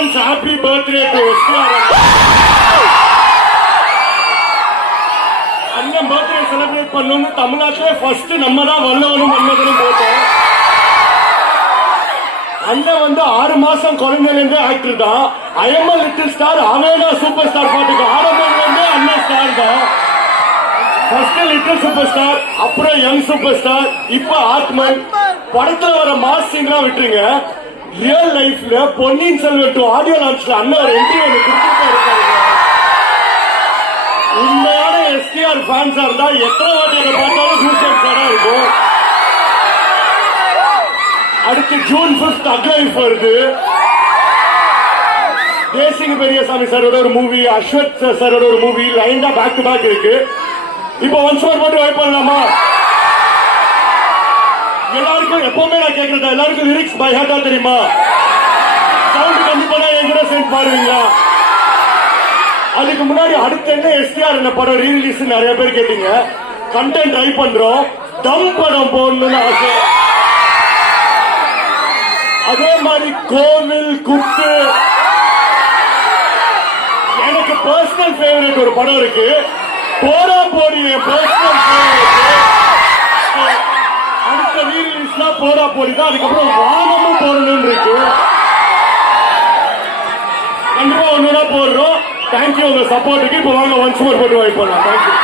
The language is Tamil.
advance happy birthday to STR. அண்ணன் பர்த்டே செலிப்ரேட் பண்ணணும்னு தமிழ்நாட்டிலே ஃபர்ஸ்ட் நம்ம தான் வல்லவனும் மன்னவனும் போட்டோம். அண்ணன் வந்து 6 மாசம் குழந்தைலேருந்து ஆக்டர் தான். ஐஎம்ஏ லிட்டில் ஸ்டார் அவேனா சூப்பர் ஸ்டார் பாட்டுக்கு ஆரம்பம் அண்ணன் ஸ்டார் தான். ஃபர்ஸ்ட் லிட்டில் சூப்பர் ஸ்டார், அப்புறம் யங் சூப்பர் ஸ்டார், இப்ப ஆத்மன். படத்துல வர மாஸ் சீன்லாம் விட்டுருங்க, ரியல் லைஃப்ல பொன்னியின் செல்வன் 2 ஆடியோ லான்ச்ல அண்ணன் ஒரு என்ட்ரி ஒன்று கொடுத்துட்டே இருக்காரு. உண்மையான எஸ்டிஆர் ஃபேன்ஸா இருந்தா எத்தனை வாட்டி அதை பார்த்தாலும் கூஸ்பம்ஸா இருக்கும். அடுத்து ஜூன் 5 அக்லைஃப் வருது. தேசிங்க பெரியசாமி சாரோட ஒரு மூவி, அஸ்வத் சாரோட ஒரு மூவி லைனா பேக் டு பேக் இருக்கு. இப்போ ஒன்ஸ் மோர் மட்டும் வெயிட் பண்ணலாமா? எல்லாருக்கும் எப்பவுமே நான் கேட்கறேன், எல்லாருக்கும் லிரிக்ஸ் பை ஹார்ட்டா தெரியுமா? சவுண்ட் கம்மி பண்ணா என்கிட்ட சேர்ந்து பாடுவீங்களா? அதுக்கு முன்னாடி அடுத்த என்ன எஸ்டிஆர் என்ன படம் ரீரிலீஸ் நிறைய பேர் கேட்டீங்க. கண்டென்ட் ட்ரை பண்றோம், தம் படம் போடணும்னு ஆசை. அதே மாதிரி கோவில் குத்து. எனக்கு பர்சனல் ஃபேவரட் ஒரு படம் இருக்கு, போரா போடி. பர்சனல் ஃபேவரட் அடுத்த ரீரிலீஸ்னா போரா போடி தான். அதுக்கப்புறம் வானமும் போடணும்னு இருக்கு. கண்டிப்பா ஒண்ணுனா போடுறோம். தேங்க்யூ உங்க சப்போர்ட்டுக்கு. இப்போ வாங்க ஒன்ஸ் மோர் போட்டு வாய்ப்பு பண்ணலாம். தேங்க்யூ.